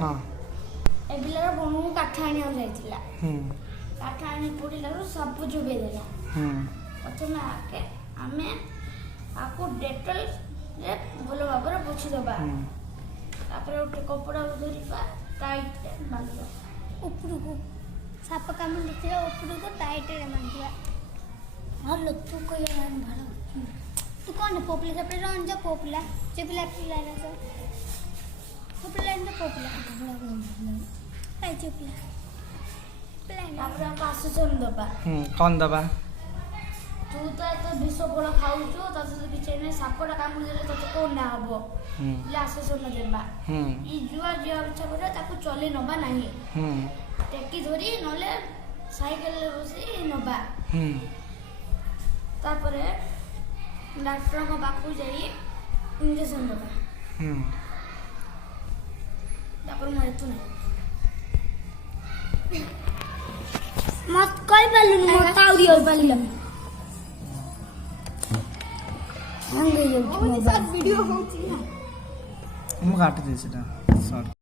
ହଁ ଏ ବିଲର ବଣକୁ କାଠ ଆଣିବାକୁ ଯାଇଥିଲା। କାଠ ଆଣି ପୋଡ଼ିଲାରୁ ସବୁ ଚୋବେଇ ଦେଲା। ପ୍ରଥମେ ଆଗେ ଆମେ ଆକୁ ଡେଟଲରେ ଭଲ ଭାବରେ ପୋଛିଦେବା। ତାପରେ ଗୋଟେ କପଡ଼ାକୁ ଧରିବା, ଟାଇଟ୍ରେ ବାନ୍ଧିବା। ଉପରକୁ ସାପ କାମୁଡ଼ିଥିବା ଉପରକୁ ଟାଇଟ୍ରେ ବାନ୍ଧିବା। ଭଲ ତୁ କହିବା ଭଲ। ତୁ କ'ଣ ପୁଅ ପିଲା ସେପଟେ ରଞ୍ଜ ପୁଅ ପିଲା ଝିଅ ପିଲା ପିଲା ପୁଅ ପିଲା ପୁଅ ପିଲା ଝିଅ ପିଲା। ତାପରେ ଆମକୁ ଆସୁଚନ ଦେବା। କ'ଣ ଦେବା? ତୁ ତ ଏତେ ବିଷ ଫଳ ଖାଉଛୁ, ତା ସହିତ କିଛି ନାହିଁ। ସାପଟା କାମୁଡ଼ି ଦେଲେ ତତେ କ'ଣ ହବ? ଆସୁଚନ ଦେବା। ଇ ଯୁଆ ଯିବା ଇଚ୍ଛା କରିବ ତାକୁ ଚଲେଇ ନେବା ନାହିଁ। ଟେକି ଧରି ନହେଲେ ସାଇକେଲରେ ବସି ନେବା। ତାପରେ ଡାକ୍ତରଙ୍କ ପାଖକୁ ଯାଇ ଇଞ୍ଜେକ୍ସନ ଦେବା। ତାପରେ ମୁଁ ଏଠୁ ନାହିଁ ମତ କହିପାରିଲୁନି, ମତ ଆହୁରି କହିପାରିଲ। ମୁଁ କାଟି ଦେଇଛି ସେଟା।